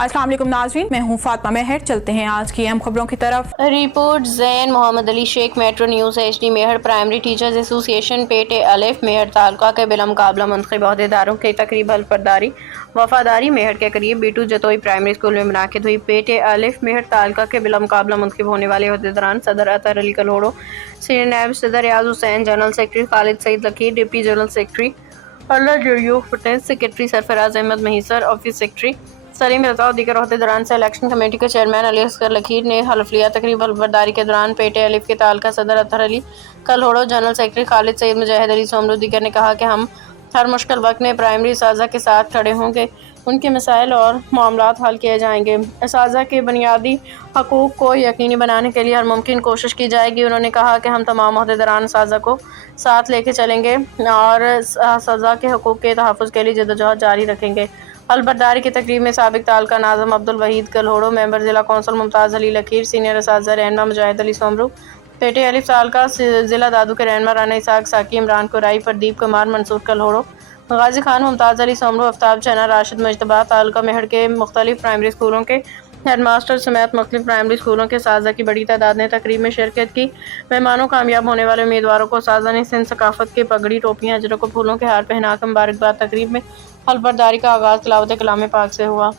अस्सलाम वालेकुम नाज़रीन, मैं हूँ फातिमा मेहर। चलते हैं आज की अहम खबरों की तरफ। Report Zain Mohammad Ali Shaikh, metro news HD। Mehar primary teachers association पेट अलिफ मेहर तालका के बिलामुकाबला मुंतखब अहदेदारों की तकरीब हल्फबरदारी वफादारी मेहर के करीब बीटू जतोई प्राइमरी स्कूल में मुनाकिद हुई। पेट अलिफ मेहर तालका के बिलामुकाबला मुंतखब होने वाले अहदेदारान सदर अतर अली कल्होड़ो, सीनियर नायब सदर Riaz Hussain, general secretary Khalid Saeed Lakeer, deputy general secretary Allah Jurio Patel, secretary Sarfaraz Ahmed Mahesar, office secretary Saleem Raza और दीगर अहदेदारान से इलेक्शन कमेटी के चेयरमैन अली असगर लकीर ने हल्फ लिया। तकरीब हल्फबरदारी के दौरान पेटे अलिफ के तालका सदर अतर अली कल्होड़ो, जनरल सेक्रेटरी खालिद सईद, मुजाहिद अली सोमरू दीगर ने कहा कि हम हर मुश्किल वक्त में प्राइमरी असातिज़ा के साथ खड़े होंगे, उनके मसाइल और मामलात हल किए जाएंगे। असातिज़ा के बुनियादी हकूक़ को यकीनी बनाने के लिए हर मुमकिन कोशिश की जाएगी। उन्होंने कहा कि हम तमाम अहदेदारान असातिज़ा को साथ लेके चलेंगे और असातिज़ा के हकूक़ के तहफ़्फ़ुज़ के लिए जद्दोजहद जारी रखेंगे। हल्फबरदारी की तकरीब में साबिक तालका नाज़िम अब्दुल वहीद कल्होड़ो, मेंबर ज़िला कौंसिल मुमताज़ अली लकीर, सीनियर असातिज़ा रहनुमा मुजाहिद अली सोमरू, पेटे अलिफ तालका ज़िला दादू के रहनुमा राना इसाक साकी, इमरान कुराई, प्रदीप कुमार, मंसूर कल्होड़ो, गाजी खान, मुमताज़ अली सोमरू, आफ्ताब चना, राशिद मुजतबा, तालका मेहर के मुख्तलिफ प्राइमरी स्कूलों के हेडमास्टर समेत मुख्तलिफ प्राइमरी स्कूलों के असातिज़ा की बड़ी तादाद ने तकरीब में शिरकत की। मेहमानों, कामयाब होने वाले उम्मीदवारों को असातिज़ा ने सिंध सकाफत के पगड़ी, टोपियाँ, अजरक और फूलों के हार पहनाकर मुबारकबाद। तकरीब में हल्फबरदारी का आगाज़ तिलावत कलाम पाक से हुआ।